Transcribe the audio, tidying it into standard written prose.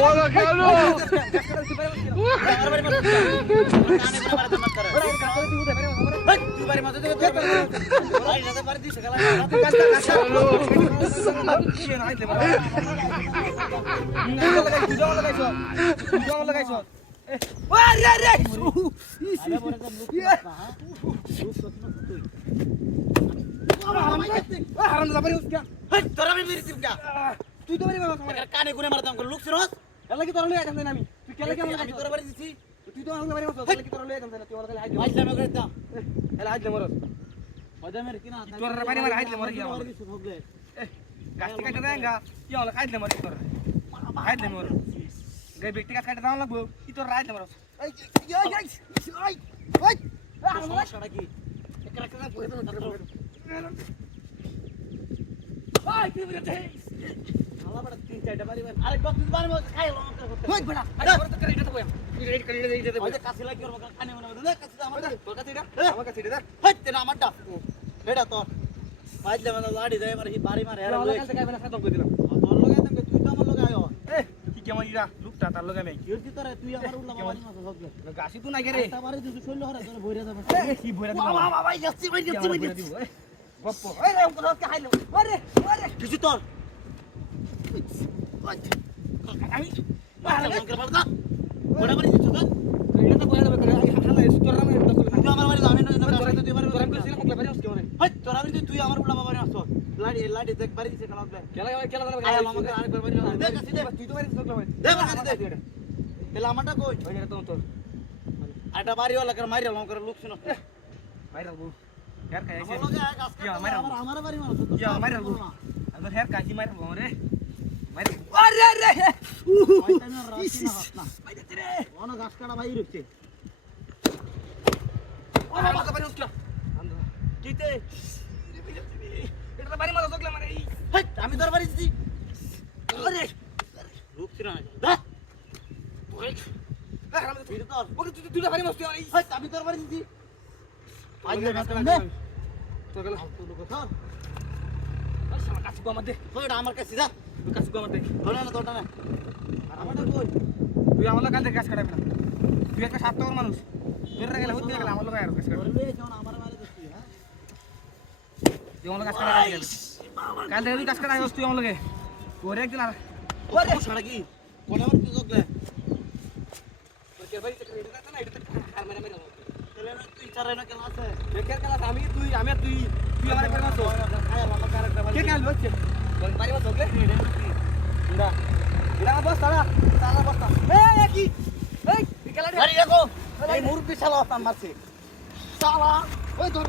ওরা কেন তুই তো বাড়ি কানে গুনে মারতাম লোক সিরস এলা কি তোর লই আইতাম না আমি তুই কেলা কেমন আমি তোর বাড়ি দিছি তুই তো আমাকে বাড়ি মারছ এলা কি তোর লই আইতাম না তুই আমাকে হাইদ হাইদ আমি করে দাম এলা হাইদ মরস মজা মেরে কিনা তোর বাড়ি মার হাইদ মর গিয়া গাছটি কাটে দেঙ্গা কি হলো হাইদ মর তোর হাইদ মর গে ব্যক্তি কাট কাটে দাও লাগবো কি তোর হাইদ মরস এই ওই ওই সমস্যাটা কি একরা একরা পড়ে দাও তারে ওই কি বলছিস আলা বড় তিন চারটা বাড়ি আরে কত বাড়ি মত খাই লম করতে ওই বড়া আরে বড় তো করে এটা তো কই তুই রেড করে এটা দে ওই কাছে লাগি ওর কানে মনে দে কাছে আমার তোর কাছে এটা আমার কাছে এটা হই তেনা আমারটা এটা তোর মাইলে মানে লাড়ি দেয় মারি বাড়ি মারে আর লগে কাছে কাইবে না খতম করে দিলাম তোর লগে একদম তুই তো আমার লগে আয়ো এ কি কেমন ইরা লুকটা তার লগে নাই কিরতি তোরে তুই আমার উল্লা বাড়ি মাছ সব গাছি তুই না গেরে তাবারে তুই শৈল হরে তোর বইরা যাবে এ কি বইরা দিবা বাবা ভাই যাচ্ছি ভাই যাচ্ছি গপ্প এই রে কোন কে হাইলো আরে আরে কিছু তোর আমি মারা মন করে বলতা বড় বড় কিছু তোর এটা তো বইরা দেবে হালা এসে তোর নামে এটা তুই আমার বাড়ি আমি না তুই আমার তোর আমি কইছিলাম কত বাড়ি আসতে পারে হাই তোর আমি তুই আমার উল্লা বাড়ি আসছ লাড়ি লাড়ি দেখ বাড়ি দিছে খেলা খেলা আয় আমাকে আরেকবার বাড়ি দেখ আসি দে তুই তো বাড়ি তোর দে বাড়ি দে এলা আমারটা কই ওই এটা তো তোর আটা বাড়ি ওলা করে মাইরা লম করে লোক শুনো মাইরা গো यार कैसे क्या हमारा बारी मारो क्या हमारा अगर यार काजी मार रे मार अरे अरे भाई तेरे ओना घास काटा भाई रुकते ओ मामा का बारी उसका किते এটা বাড়ি মারো তোকলা মারে হেই আমি তোর বাড়ি দিছি আরে রুকছি না দা ওই আমি তুই তোর ওকে তুই বাড়ি মারছিস হেই আমি তোর বাড়ি দিছি আইলে না তো গেল তো লোক ধর আর সারা কাছে গো আমাদের ওইটা আমার কাছে যা তুই কাছে গো আমাদের ধরে না তোটা না আর আমারটা কই তুই আমার কাছে গাছ কাটাবি না তুই একটা সাতটার মানুষ বের গেলে হতে গেল আমার লোক আর গাছ কাটাবি বলবে কেন আমার মারে দিছিস হ্যাঁ তুই আমার গাছ কাটাবি গেল কাল থেকে তুই গাছ কাটাই তুই আমার লগে তোরে একদিন আর ওরে সারা কি কোন আমার তুই জগলে তোর কে ভাই এটা না এটা আর মেরে মেরে তুই চারে না কেন আছে বেকার কেন আমি তুই আমি তুই তুই আমারে করে মারছো আয় আমার ক্যারেক্টার কে কেন হচ্ছে বল মারি মারছো কে ইরা ইরা বস তারা তারা বস এই কি এই বিকেলে আরে দেখো এই মুরগি শালা মারছে শালা ওই ধর